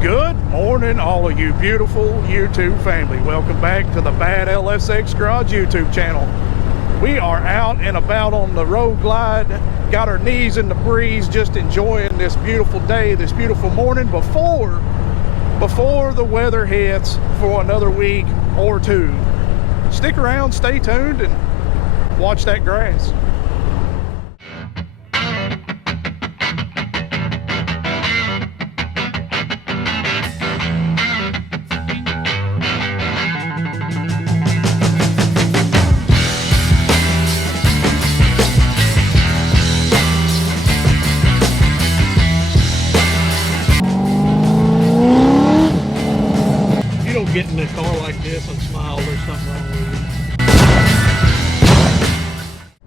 Good morning, all of you beautiful YouTube family. Welcome back to the Bad LSX Garage YouTube channel. We are out and about on the road glide, got our knees in the breeze, just enjoying this beautiful day, this beautiful morning before the weather hits for another week or two. Stick around, stay tuned, and watch that grass. Get in a car like this and smile, there's something wrong with you.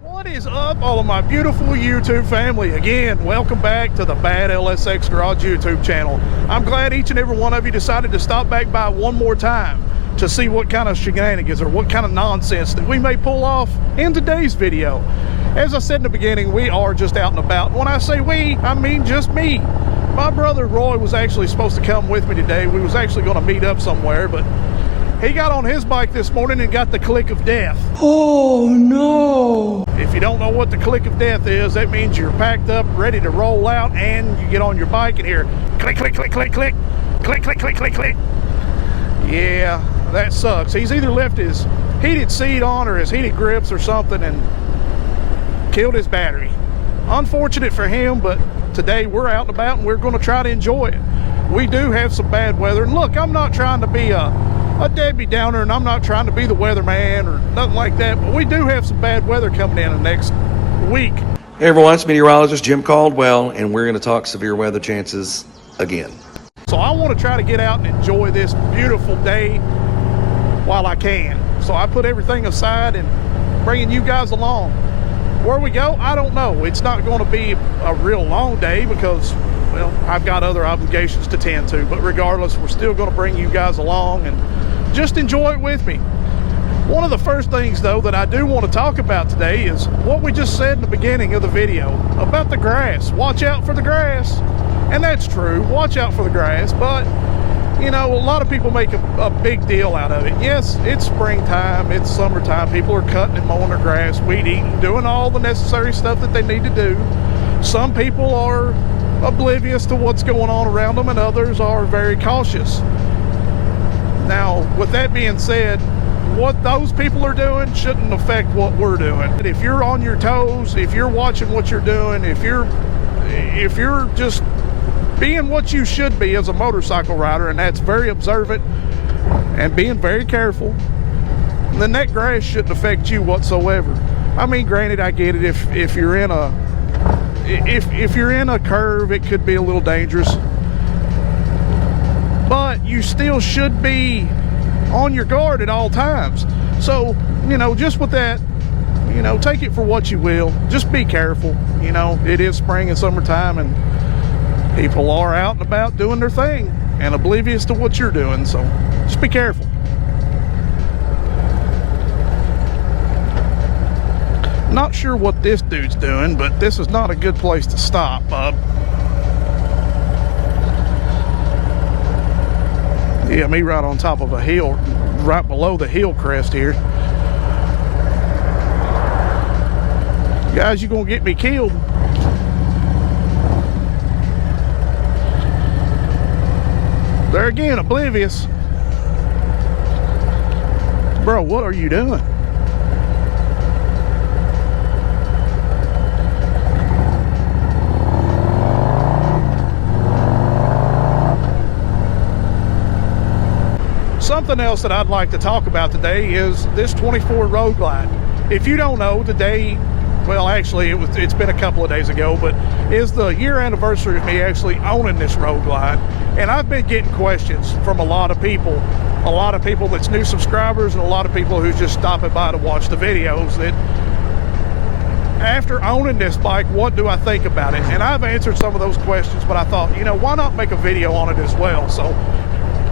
What is up, all of my beautiful YouTube family? Again, welcome back to the Bad LSX Garage YouTube channel. I'm glad each and every one of you decided to stop back by one more time to see what kind of shenanigans or what kind of nonsense that we may pull off in today's video. As I said in the beginning, we are just out and about. When I say we, I mean just me. My brother Roy was actually supposed to come with me today. We was actually going to meet up somewhere, but he got on his bike this morning and got the click of death. Oh no! If you don't know what the click of death is, that means you're packed up, ready to roll out, and you get on your bike and hear click, click, click, click, click, click, click, click, click, click. Yeah, that sucks. He's either left his heated seat on or his heated grips or something and killed his battery. Unfortunate for him, but today we're out and about and we're going to try to enjoy it. We do have some bad weather, and look, I'm not trying to be a Debbie Downer, and I'm not trying to be the weatherman or nothing like that, but we do have some bad weather coming in the next week. Hey everyone, it's meteorologist Jim Caldwell, and we're going to talk severe weather chances again. So I want to try to get out and enjoy this beautiful day while I can. So I put everything aside and bringing you guys along. Where we go, I don't know. It's not going to be a real long day because, well, I've got other obligations to tend to. But regardless, we're still going to bring you guys along and just enjoy it with me. One of the first things, though, that I do want to talk about today is what we just said in the beginning of the video about the grass. Watch out for the grass. And that's true. Watch out for the grass. But, you know, a lot of people make a big deal out of it. Yes, it's springtime, it's summertime. People are cutting and mowing their grass, weed eating, doing all the necessary stuff that they need to do. Some people are oblivious to what's going on around them, and others are very cautious. Now, with that being said, what those people are doing shouldn't affect what we're doing. If you're on your toes, if you're watching what you're doing, if you're just being what you should be as a motorcycle rider, and that's very observant and being very careful, then that grass shouldn't affect you whatsoever. I mean, granted, I get it. If you're in a curve, it could be a little dangerous, but you still should be on your guard at all times. So, you know, just with that, you know, take it for what you will. Just be careful. You know, it is spring and summertime, and people are out and about doing their thing and oblivious to what you're doing, so just be careful. Not sure what this dude's doing, but this is not a good place to stop, bub. Yeah, me right on top of a hill, right below the hill crest here. Guys, you're gonna get me killed. There again, oblivious. Bro, what are you doing? Something else that I'd like to talk about today is this 24 road glide. If you don't know, today, well, actually it's been a couple of days ago, but is the year anniversary of me actually owning this road glide. And I've been getting questions from a lot of people that's new subscribers, and a lot of people who's just stopping by to watch the videos, that after owning this bike, what do I think about it? And I've answered some of those questions, but I thought, you know, why not make a video on it as well? So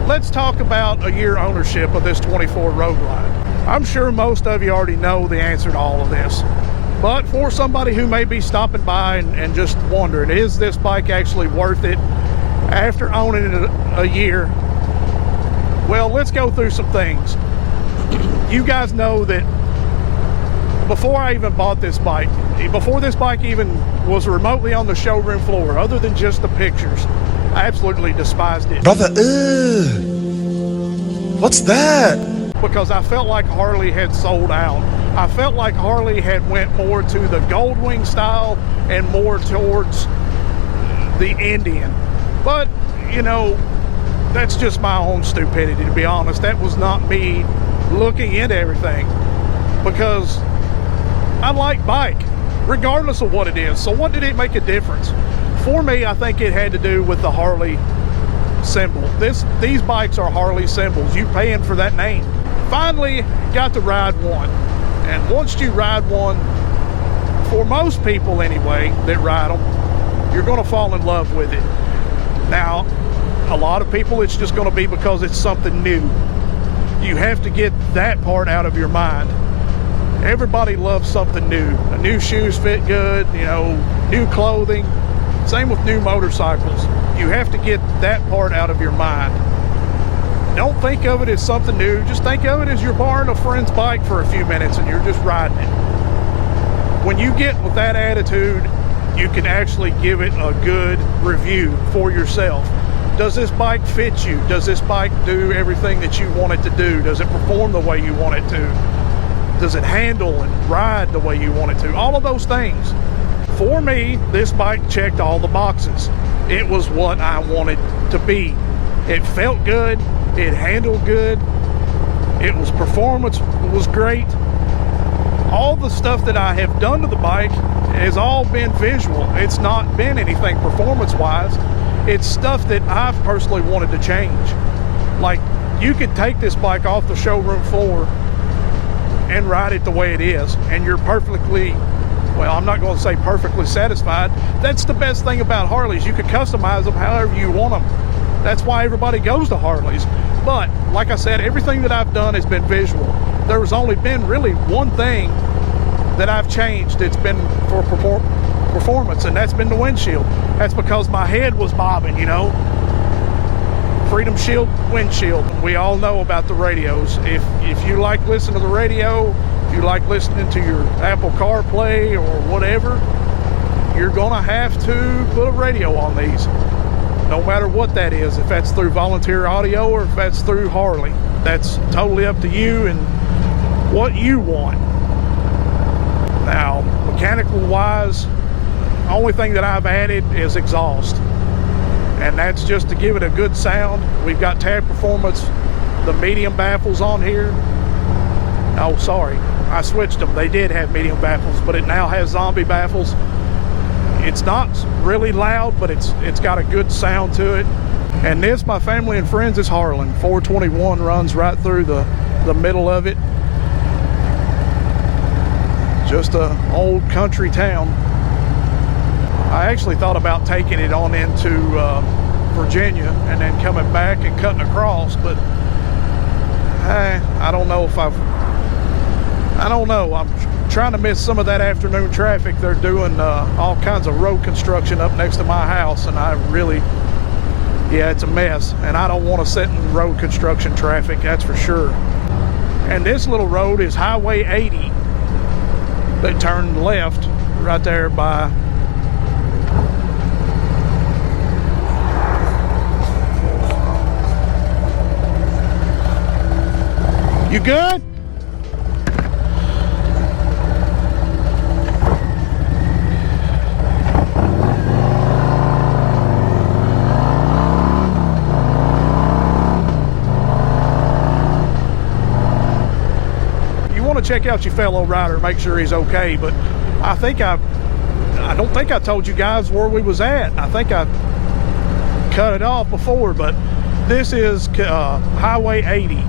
let's talk about a year ownership of this 24 road glide. I'm sure most of you already know the answer to all of this, but for somebody who may be stopping by and just wondering, is this bike actually worth it? after owning it a year, well, let's go through some things. You guys know that before I even bought this bike, before this bike even was remotely on the showroom floor, other than just the pictures, I absolutely despised it. Brother, what's that? Because I felt like Harley had sold out. I felt like Harley had went more to the Goldwing style and more towards the Indian. But, you know, that's just my own stupidity, to be honest. That was not me looking into everything, because I like bike, regardless of what it is. So what did it make a difference? For me, I think it had to do with the Harley symbol. These bikes are Harley symbols. You paying for that name. Finally got to ride one. And once you ride one, for most people anyway that ride them, you're going to fall in love with it. Now, a lot of people, it's just going to be because it's something new. You have to get that part out of your mind. Everybody loves something new. New shoes fit good, you know, new clothing. Same with new motorcycles. You have to get that part out of your mind. Don't think of it as something new. Just think of it as you're borrowing a friend's bike for a few minutes and you're just riding it. When you get with that attitude, you can actually give it a good review for yourself. Does this bike fit you? Does this bike do everything that you want it to do? Does it perform the way you want it to? Does it handle and ride the way you want it to? All of those things. For me, this bike checked all the boxes. It was what I wanted to be. It felt good. It handled good. It was performance was great. All the stuff that I have done to the bike has all been visual. It's not been anything performance-wise. It's stuff that I've personally wanted to change. Like, you could take this bike off the showroom floor and ride it the way it is, and you're perfectly, well, I'm not going to say perfectly satisfied. That's the best thing about Harleys. You can customize them however you want them. That's why everybody goes to Harleys. But like I said, everything that I've done has been visual. There's only been really one thing that I've changed. It's been for performance, and that's been the windshield. That's because my head was bobbing, you know. Freedom Shield windshield. We all know about the radios. If you like listening to the radio, if you like listening to your Apple CarPlay or whatever, you're gonna have to put a radio on these. No matter what that is, if that's through Volunteer Audio or if that's through Harley. That's totally up to you and what you want. Now, mechanical wise, the only thing that I've added is exhaust. And that's just to give it a good sound. We've got Tab Performance, the medium baffles on here. Oh, sorry, I switched them. They did have medium baffles, but it now has zombie baffles. It's not really loud, but it's got a good sound to it. And this, my family and friends, is Harlan. 421 runs right through the middle of it. Just an old country town. I actually thought about taking it on into Virginia and then coming back and cutting across, but I don't know if I don't know. I'm trying to miss some of that afternoon traffic. They're doing all kinds of road construction up next to my house, and I really, yeah, it's a mess. And I don't want to sit in road construction traffic, that's for sure. And this little road is Highway 80. They turn left right there by You good? You want to check out your fellow rider, make sure he's okay, but I don't think I told you guys where we was at. I think I cut it off before, but this is Highway 80.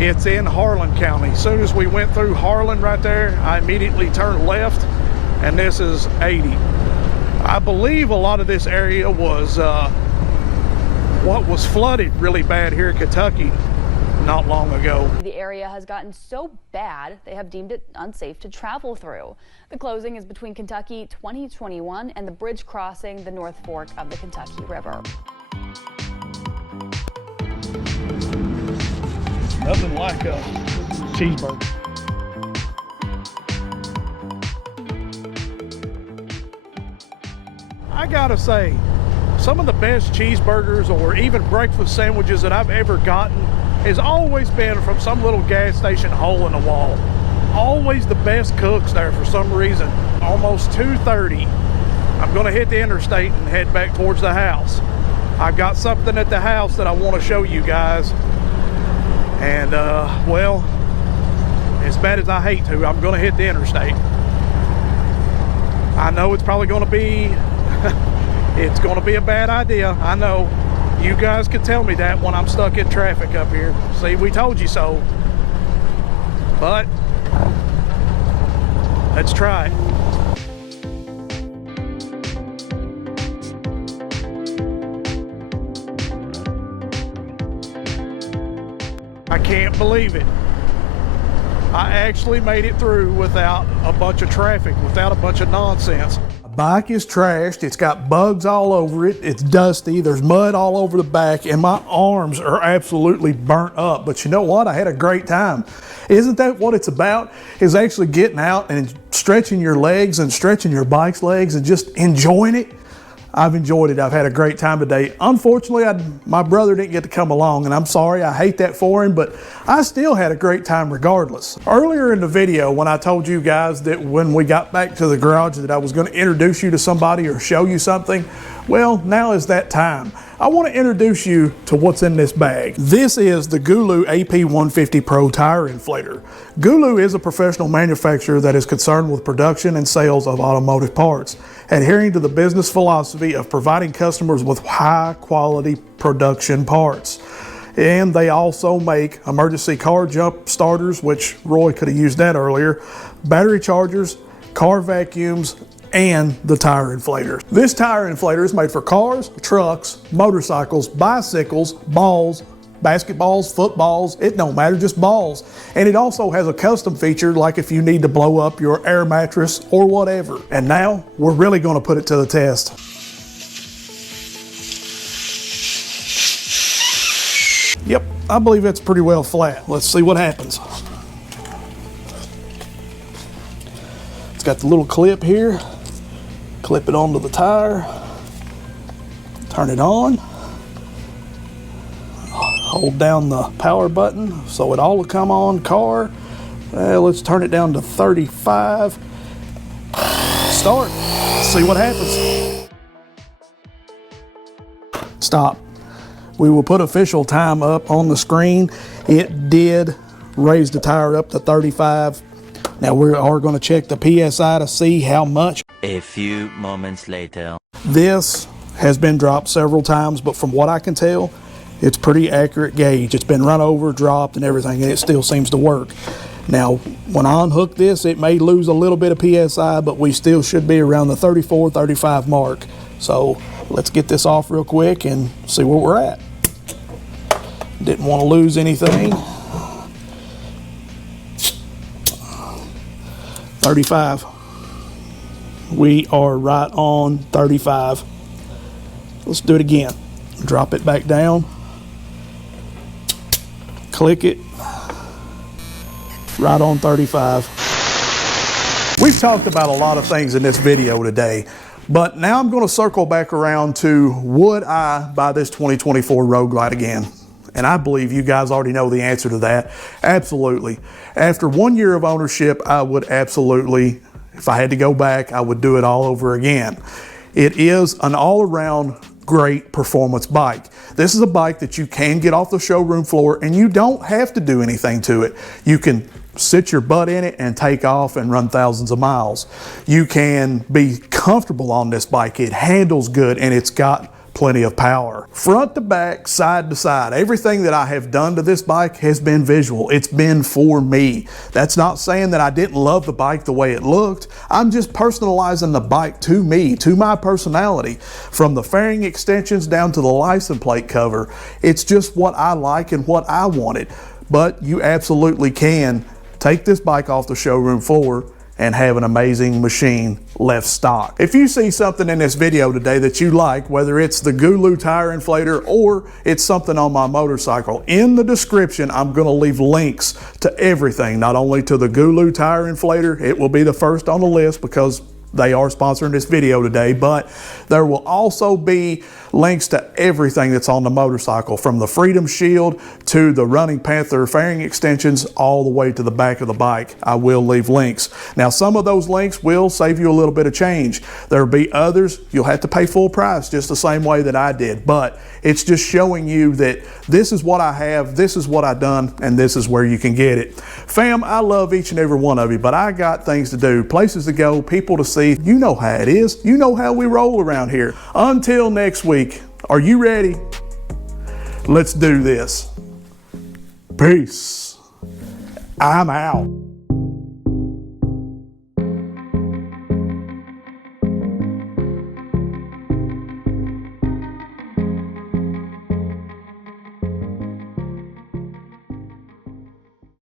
It's in Harlan County. As soon as we went through Harlan right there, I immediately turned left, and this is 80. I believe a lot of this area was what was flooded really bad here in Kentucky not long ago. The area has gotten so bad, they have deemed it unsafe to travel through. The closing is between Kentucky 2021 and the bridge crossing the North Fork of the Kentucky River. Nothing like a cheeseburger. I gotta say, some of the best cheeseburgers or even breakfast sandwiches that I've ever gotten has always been from some little gas station hole in the wall. Always the best cooks there for some reason. Almost 2:30. I'm gonna hit the interstate and head back towards the house. I've got something at the house that I want to show you guys. And well, as bad as I hate to, I'm gonna hit the interstate. I know it's probably gonna be it's gonna be a bad idea. I know. You guys can tell me that when I'm stuck in traffic up here. See, we told you so. But let's try it. I can't believe it. I actually made it through without a bunch of traffic, without a bunch of nonsense. The bike is trashed. It's got bugs all over it. It's dusty. There's mud all over the back, and my arms are absolutely burnt up. But you know what? I had a great time. Isn't that what it's about? Is actually getting out and stretching your legs and stretching your bike's legs and just enjoying it. I've enjoyed it. I've had a great time today. Unfortunately, my brother didn't get to come along, and I'm sorry. I hate that for him, but I still had a great time regardless. Earlier in the video, when I told you guys that when we got back to the garage that I was going to introduce you to somebody or show you something, well, now is that time. I want to introduce you to what's in this bag. This is the Gooloo AP150 Pro tire inflator. Gooloo is a professional manufacturer that is concerned with production and sales of automotive parts, adhering to the business philosophy of providing customers with high quality production parts. And they also make emergency car jump starters, which Roy could have used that earlier, battery chargers, car vacuums, and the tire inflator. This tire inflator is made for cars, trucks, motorcycles, bicycles, balls, basketballs, footballs, it don't matter, just balls. And it also has a custom feature like if you need to blow up your air mattress or whatever. And now we're really going to put it to the test. Yep, I believe it's pretty well flat. Let's see what happens. It's got the little clip here. Clip it onto the tire. Turn it on. Hold down the power button so it all will come on car. Let's turn it down to 35. Start. See what happens. Stop. We will put official time up on the screen. It did raise the tire up to 35. Now we are going to check the PSI to see how much. A few moments later. This has been dropped several times, but from what I can tell, it's pretty accurate gauge. It's been run over, dropped, and everything, and it still seems to work. Now, when I unhook this, it may lose a little bit of PSI, but we still should be around the 34, 35 mark. So let's get this off real quick and see where we're at. Didn't want to lose anything. 35. We are right on 35. Let's do it again. Drop it back down. Click it. Right on 35. We've talked about a lot of things in this video today, but now I'm going to circle back around to would I buy this 2024 Road Glide again? And I believe you guys already know the answer to that. Absolutely. After 1 year of ownership, I would absolutely, if I had to go back, I would do it all over again. It is an all-around great performance bike. This is a bike that you can get off the showroom floor and you don't have to do anything to it. You can sit your butt in it and take off and run thousands of miles. You can be comfortable on this bike. It handles good and it's got plenty of power. Front to back, side to side, everything that I have done to this bike has been visual. It's been for me. That's not saying that I didn't love the bike the way it looked. I'm just personalizing the bike to me, to my personality. From the fairing extensions down to the license plate cover, it's just what I like and what I wanted. but you absolutely can take this bike off the showroom floor and have an amazing machine left stock. If you see something in this video today that you like, whether it's the Gooloo tire inflator or it's something on my motorcycle, in the description I'm gonna leave links to everything, not only to the Gooloo tire inflator, it will be the first on the list because they are sponsoring this video today, but there will also be links to everything that's on the motorcycle, from the Freedom Shield to the Running Panther fairing extensions all the way to the back of the bike. I will leave links. Now, some of those links will save you a little bit of change. There'll be others you'll have to pay full price, just the same way that I did, but it's just showing you that this is what I have, this is what I've done, and this is where you can get it. Fam, I love each and every one of you, but I got things to do, places to go, people to see. You know how it is. You know how we roll around here. Until next week, are you ready? Let's do this. Peace. I'm out.